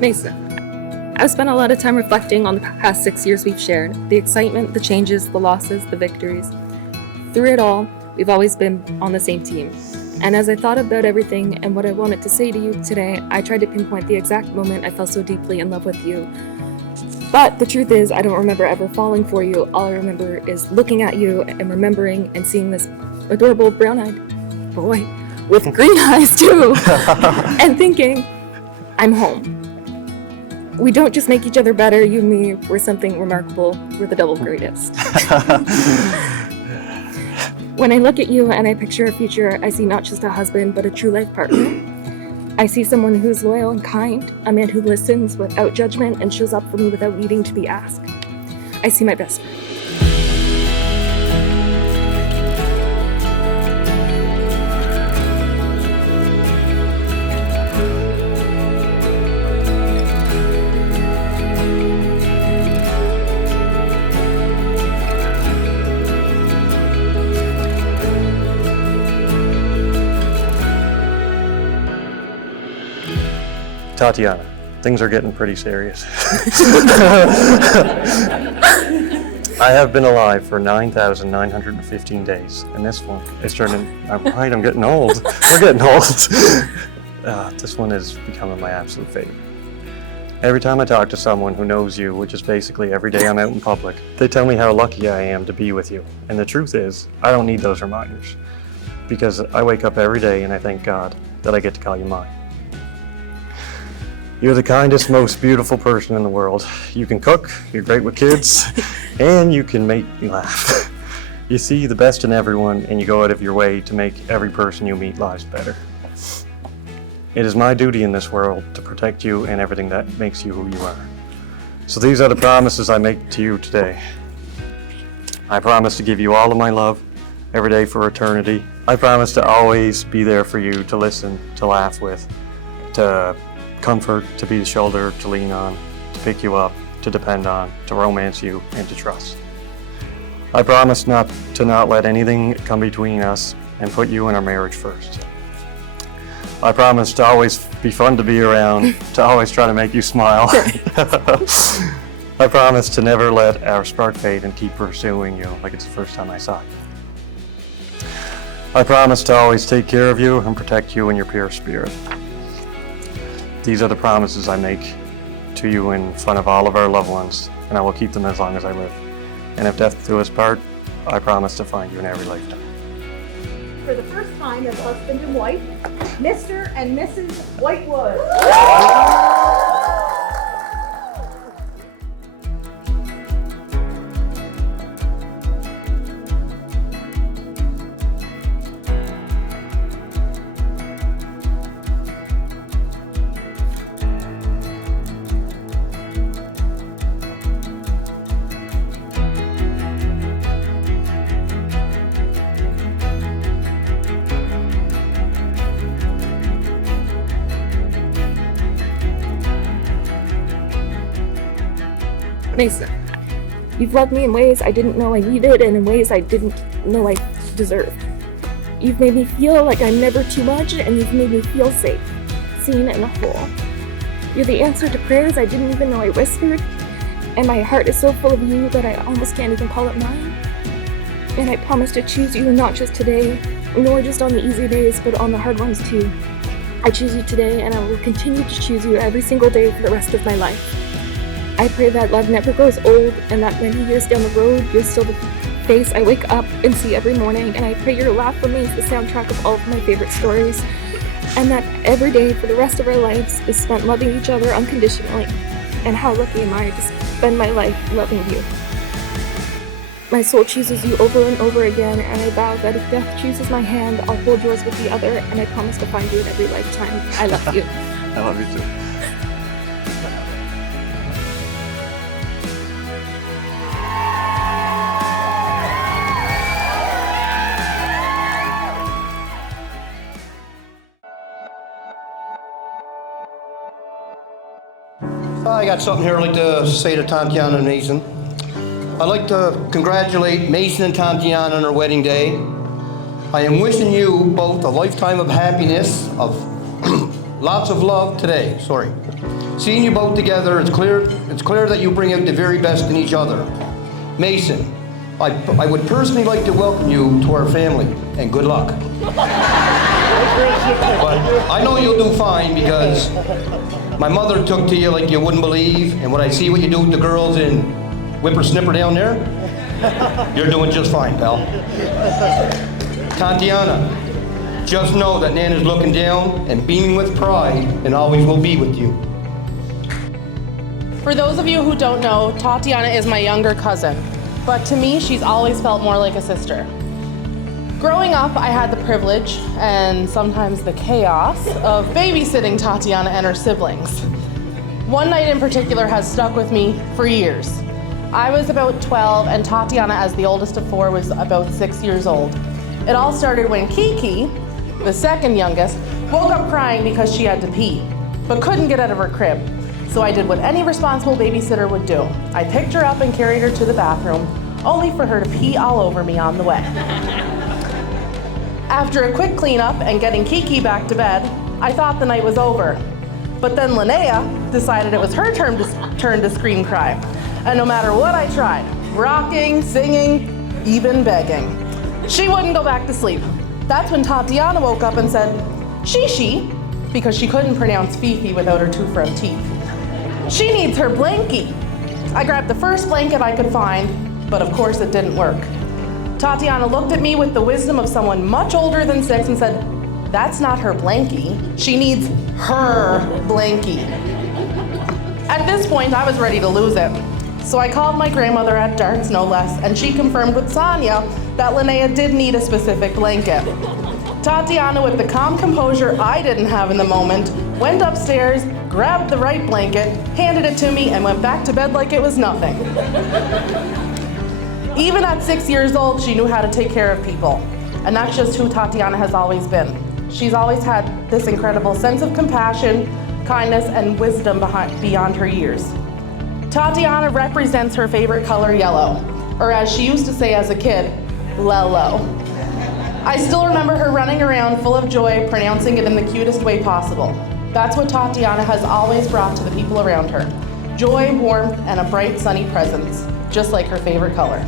Mason, I've spent a lot of time reflecting on the past 6 years we've shared, the excitement, the changes, the losses, the victories. Through it all, we've always been on the same team. And as I thought about everything and what I wanted to say to you today, I tried to pinpoint the exact moment I fell so deeply in love with you. But the truth is, I don't remember ever falling for you. All I remember is looking at you and remembering and seeing this adorable brown-eyed boy with green eyes too, and thinking, I'm home. We don't just make each other better, you and me, we're something remarkable, we're the double greatest. When I look at you and I picture a future, I see not just a husband, but a true life partner. I see someone who's loyal and kind, a man who listens without judgment and shows up for me without needing to be asked. I see my best friend. Tatyana, things are getting pretty serious. I have been alive for 9,915 days, and this one is turning, I'm getting old. We're getting old. This one is becoming my absolute favorite. Every time I talk to someone who knows you, which is basically every day I'm out in public, they tell me how lucky I am to be with you. And the truth is, I don't need those reminders, because I wake up every day and I thank God that I get to call you mine. You're the kindest, most beautiful person in the world. You can cook, you're great with kids, and you can make me laugh. You see the best in everyone, and you go out of your way to make every person you meet lives better. It is my duty in this world to protect you and everything that makes you who you are. So these are the promises I make to you today. I promise to give you all of my love every day for eternity. I promise to always be there for you, to listen, to laugh with, to comfort, to be the shoulder to lean on, to pick you up, to depend on, to romance you, and to trust. I promise not to let anything come between us and put you and our marriage first. I promise to always be fun to be around, to always try to make you smile. I promise to never let our spark fade and keep pursuing you like it's the first time I saw you. I promise to always take care of you and protect you in your pure spirit. These are the promises I make to you in front of all of our loved ones, and I will keep them as long as I live. And if death do us part, I promise to find you in every lifetime. For the first time as husband and wife, Mr. and Mrs. Whitewood. Mason, you've loved me in ways I didn't know I needed and in ways I didn't know I deserved. You've made me feel like I'm never too much, and you've made me feel safe, seen, and whole. You're the answer to prayers I didn't even know I whispered, and my heart is so full of you that I almost can't even call it mine. And I promise to choose you not just today, nor just on the easy days, but on the hard ones too. I choose you today, and I will continue to choose you every single day for the rest of my life. I pray that love never grows old, and that many years down the road, you're still the face I wake up and see every morning, and I pray your laugh remains the soundtrack of all of my favorite stories, and that every day for the rest of our lives is spent loving each other unconditionally. And how lucky am I to spend my life loving you. My soul chooses you over and over again, and I vow that if death chooses my hand, I'll hold yours with the other, and I promise to find you in every lifetime. I love you. I love you too. I got something here I'd like to say to Tatyana Mason. I'd like to congratulate Mason and Tatyana on their wedding day. I am wishing you both a lifetime of happiness, of lots of love today. Sorry. Seeing you both together, it's clear that you bring out the very best in each other. Mason, I would personally like to welcome you to our family, and good luck. But I know you'll do fine because my mother took to you like you wouldn't believe, and when I see what you do with the girls in Whippersnipper down there, you're doing just fine, pal. Tatyana, just know that Nana's looking down and beaming with pride and always will be with you. For those of you who don't know, Tatyana is my younger cousin, but to me, she's always felt more like a sister. Growing up, I had the privilege, and sometimes the chaos, of babysitting Tatyana and her siblings. One night in particular has stuck with me for years. I was about 12, and Tatyana, as the oldest of 4, was about 6 years old. It all started when Kiki, the second youngest, woke up crying because she had to pee, but couldn't get out of her crib. So I did what any responsible babysitter would do. I picked her up and carried her to the bathroom, only for her to pee all over me on the way. After a quick cleanup and getting Kiki back to bed, I thought the night was over. But then Linnea decided it was her turn to scream cry. And no matter what I tried, rocking, singing, even begging, she wouldn't go back to sleep. That's when Tatyana woke up and said, "Shishi," because she couldn't pronounce Fifi without her 2 front teeth. She needs her blankie. I grabbed the first blanket I could find, but of course it didn't work. Tatyana looked at me with the wisdom of someone much older than 6 and said, "That's not her blankie. She needs her blankie." At this point, I was ready to lose it. So I called my grandmother at darts, no less, and she confirmed with Sonia that Linnea did need a specific blanket. Tatyana, with the calm composure I didn't have in the moment, went upstairs, grabbed the right blanket, handed it to me, and went back to bed like it was nothing. Even at 6 years old, she knew how to take care of people. And that's just who Tatyana has always been. She's always had this incredible sense of compassion, kindness, and wisdom beyond her years. Tatyana represents her favorite color, yellow, or as she used to say as a kid, Lello. I still remember her running around full of joy, pronouncing it in the cutest way possible. That's what Tatyana has always brought to the people around her. Joy, warmth, and a bright, sunny presence, just like her favorite color.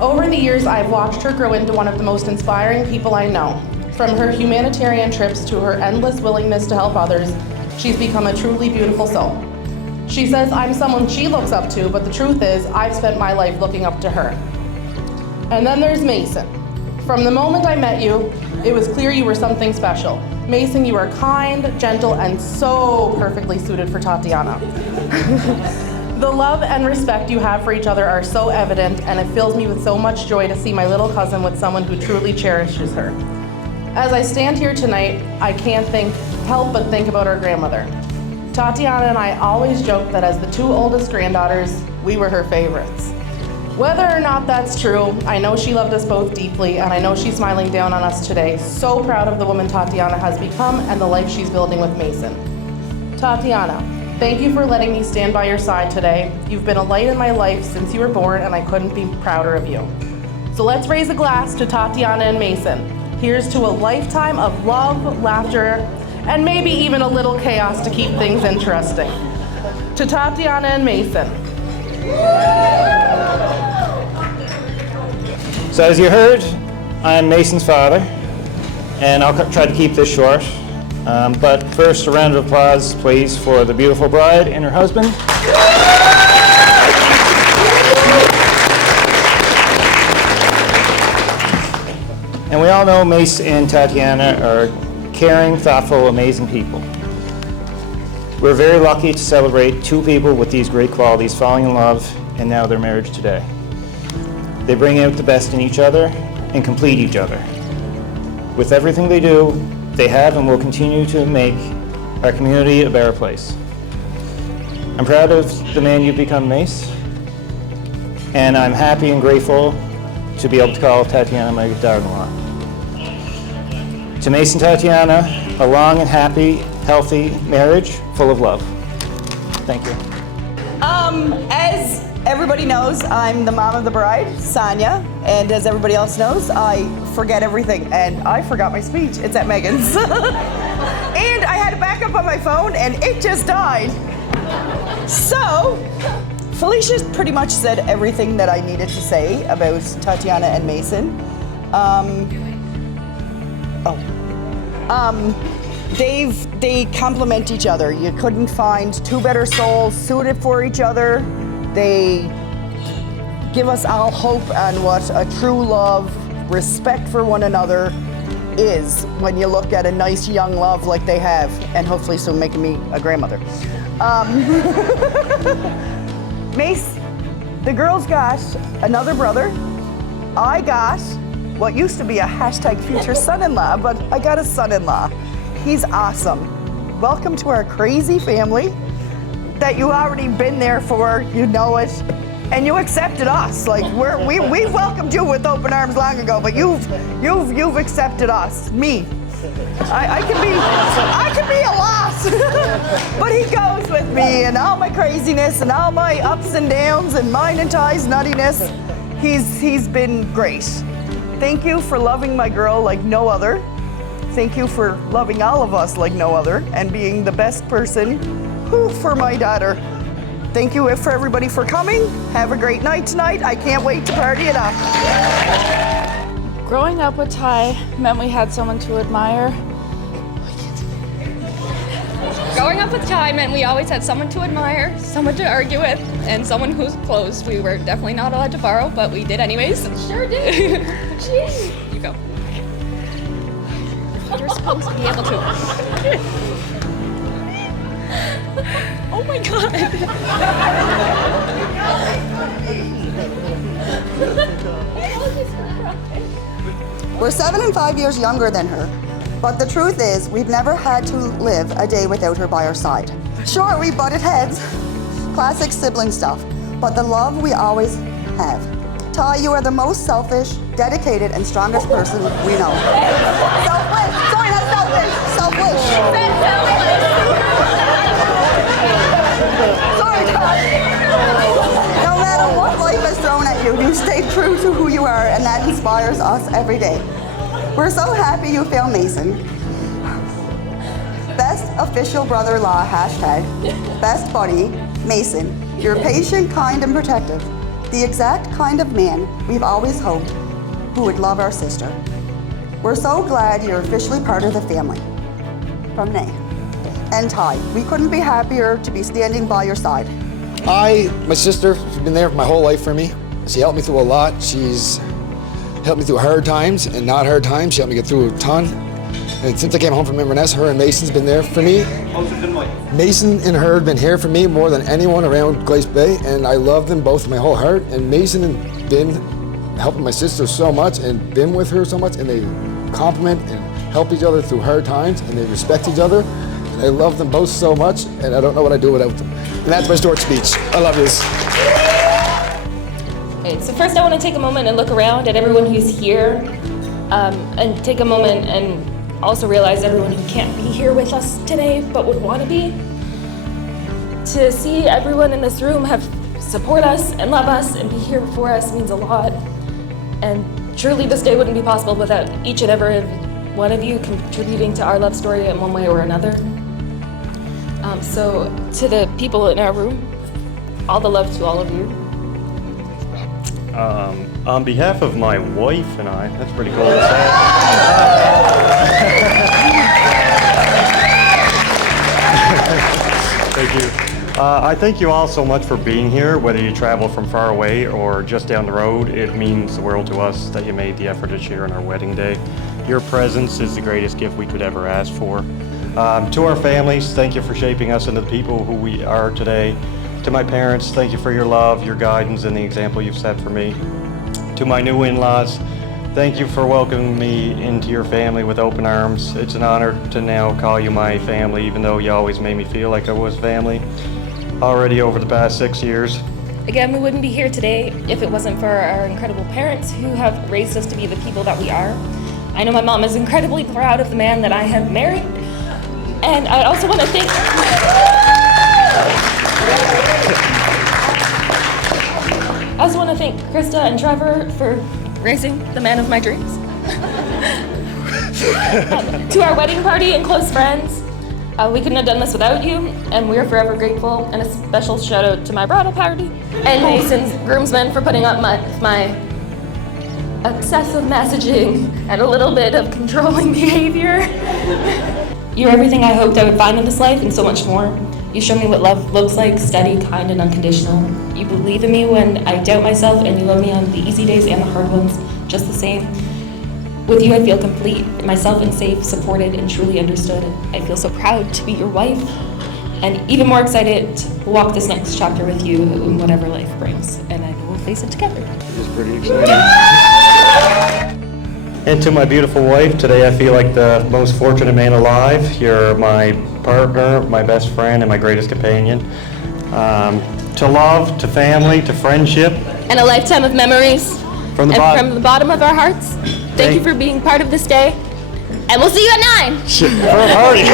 Over the years, I've watched her grow into one of the most inspiring people I know. From her humanitarian trips to her endless willingness to help others, she's become a truly beautiful soul. She says I'm someone she looks up to, but the truth is, I've spent my life looking up to her. And then there's Mason. From the moment I met you, it was clear you were something special. Mason, you are kind, gentle, and so perfectly suited for Tatyana. The love and respect you have for each other are so evident, and it fills me with so much joy to see my little cousin with someone who truly cherishes her. As I stand here tonight, I can't help but think about our grandmother. Tatyana and I always joke that as the 2 oldest granddaughters, we were her favorites. Whether or not that's true, I know she loved us both deeply, and I know she's smiling down on us today, so proud of the woman Tatyana has become and the life she's building with Mason. Tatyana, thank you for letting me stand by your side today. You've been a light in my life since you were born, and I couldn't be prouder of you. So let's raise a glass to Tatyana and Mason. Here's to a lifetime of love, laughter, and maybe even a little chaos to keep things interesting. To Tatyana and Mason. So as you heard, I'm Mason's father, and I'll try to keep this short. But first, a round of applause, please, for the beautiful bride and her husband. And we all know Mace and Tatyana are caring, thoughtful, amazing people. We're very lucky to celebrate 2 people with these great qualities falling in love, and now their marriage today. They bring out the best in each other and complete each other. With everything they do, they have and will continue to make our community a better place. I'm proud of the man you've become, Mace, and I'm happy and grateful to be able to call Tatyana my daughter-in-law. To Mace and Tatyana, a long and happy, healthy marriage full of love. Thank you. As everybody knows, I'm the mom of the bride, Sonia, and as everybody else knows, I forget everything, and I forgot my speech. It's at Megan's. And I had it on my phone and it just died. So, Felicia pretty much said everything that I needed to say about Tatyana and Mason. They complement each other. You couldn't find two better souls suited for each other. They give us all hope on what a true love, respect for one another is when you look at a nice young love like they have, and hopefully soon making me a grandmother. Mace, the girls got another brother. I got what used to be a hashtag future son-in-law, but I got a son-in-law. He's awesome. Welcome to our crazy family that you already been there for, you know it, and you accepted us. Like we welcomed you with open arms long ago, but you've accepted us, me. I can be a loss, but he goes with me and all my craziness and all my ups and downs and mine and Ty's nuttiness. He's been great. Thank you for loving my girl like no other. Thank you for loving all of us like no other and being the best person for my daughter. Thank you for everybody for coming. Have a great night tonight. I can't wait to party it up. Growing up with Ty meant we had someone to admire. Growing up with Ty meant we always had someone to admire, someone to argue with, and someone whose clothes we were definitely not allowed to borrow, but we did anyways. Sure did. Jeez. You go. You're supposed to be able to. Oh my God. We're 7 and 5 years younger than her, but the truth is we've never had to live a day without her by our side. Sure, we butted heads, classic sibling stuff, but the love we always have. Ty, you are the most selfish, dedicated, and strongest person we know. Selfless! Sorry, not selfish! Selfish! Sorry, Ty! No matter what life has thrown at you, you stay true to who you are, and that inspires us every day. We're so happy you found Mason. Best official brother-in-law hashtag, best buddy, Mason. You're patient, kind, and protective. The exact kind of man we've always hoped who would love our sister. We're so glad you're officially part of the family. From Nay. And Ty, we couldn't be happier to be standing by your side. My sister, has been there my whole life for me. She helped me through a lot. She's helped me through hard times and not hard times. She helped me get through a ton. And since I came home from Inverness, her and Mason's been there for me. Mason and her have been here for me more than anyone around Glace Bay, and I love them both with my whole heart. And Mason and been helping my sister so much and been with her so much, and they compliment and help each other through hard times, and they respect each other. And I love them both so much, and I don't know what I'd do without them. And that's my short speech. I love yous. Okay, so first I want to take a moment and look around at everyone who's here, and take a moment and also realize everyone who can't be here with us today but would want to be. To see everyone in this room support us and love us and be here for us means a lot. And truly this day wouldn't be possible without each and every one of you contributing to our love story in one way or another. So to the people in our room, all the love to all of you. On behalf of my wife and I, that's pretty cool to say. Thank you. I thank you all so much for being here, whether you travel from far away or just down the road. It means the world to us that you made the effort to share on our wedding day. Your presence is the greatest gift we could ever ask for. To our families, thank you for shaping us into the people who we are today. To my parents, thank you for your love, your guidance, and the example you've set for me. To my new in-laws, thank you for welcoming me into your family with open arms. It's an honor to now call you my family, even though you always made me feel like I was family. Already over the past 6 years. Again, we wouldn't be here today if it wasn't for our incredible parents who have raised us to be the people that we are. I know my mom is incredibly proud of the man that I have married. And I also want to thank... I also want to thank Krista and Trevor for raising the man of my dreams. To our wedding party and close friends, We couldn't have done this without you, and we're forever grateful. And a special shout out to my bridal party and Mason's groomsmen for putting up my excessive messaging and a little bit of controlling behavior. You're everything I hoped I would find in this life and so much more. You show me what love looks like, steady, kind, and unconditional. You believe in me when I doubt myself, and you love me on the easy days and the hard ones just the same. With you, I feel complete, myself and safe, supported, and truly understood. I feel so proud to be your wife, and even more excited to walk this next chapter with you in whatever life brings. And I know we'll face it together. It's pretty exciting. And to my beautiful wife, today I feel like the most fortunate man alive. You're my partner, my best friend, and my greatest companion. To love, to family, to friendship. And a lifetime of memories. From the bottom of our hearts, thank you for being part of this day. And we'll see you at 9. For a party.